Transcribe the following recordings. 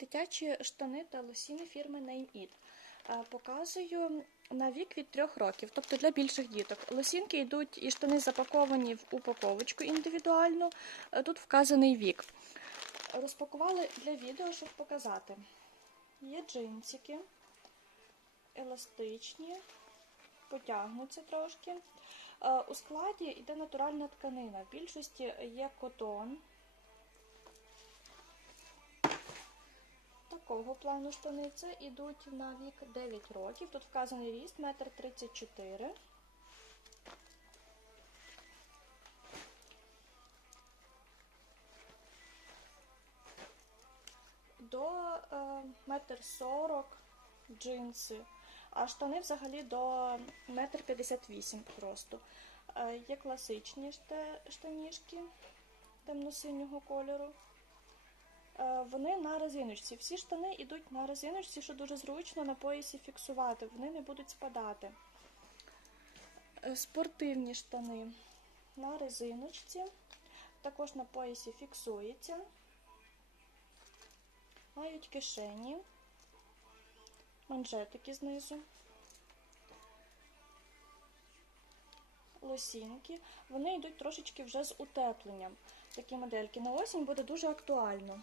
Дитячі штани та лосіни фірми Name It. Е, Показую на вік від 3 років, тобто для більших діток. Лосінки йдуть і штани запаковані в упаковочку індивідуально. Е, Тут вказаний вік. Розпакували для відео, щоб показати. Є джинсики, еластичні, потягнуться трошки. Е, У складі йде натуральна тканина. В більшості є котон. Такого плану штани це йдуть на вік 9 років. Тут вказаний ріст 1,34 м. До е, 1,40 м джинси, а штани взагалі до 1,58 м просто. Е, Є класичні штанішки темно-синього кольору. Е, Вони на резиночці. Всі штани йдуть на резиночці, що дуже зручно на поясі фіксувати. Вони не будуть спадати. Е, Спортивні штани на резиночці. Також на поясі фіксується. Мають кишені, манжетики знизу. Лосінки. Вони йдуть трошечки вже з утепленням. Такі модельки на осінь буде дуже актуально.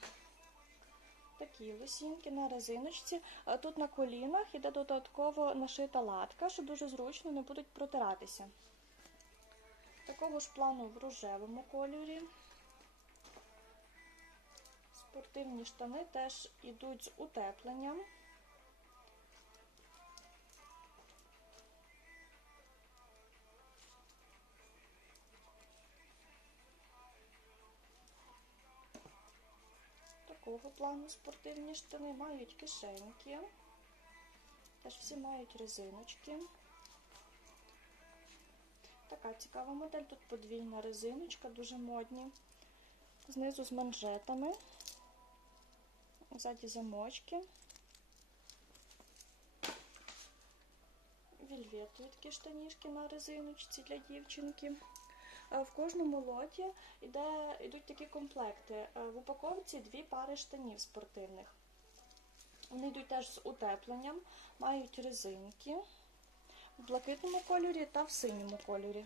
Такі лосінки на резиночці. Тут на колінах іде додатково нашита латка, що дуже зручно не будуть протиратися. Такого ж плану в рожевому кольорі. Спортивні штани теж йдуть з утепленням. Такого плану спортивні штани мають кишеньки. Теж всі мають резиночки. Така цікава модель. Тут подвійна резиночка, дуже модні. Знизу з манжетами. Ззаді замочки. Вільветові такі штанішки на резиночці для дівчинки. Е, В кожному лоті йде, йдуть такі комплекти. Е, В упаковці дві пари штанів спортивних. Вони йдуть теж з утепленням, мають резинки в блакитному кольорі та в синьому кольорі.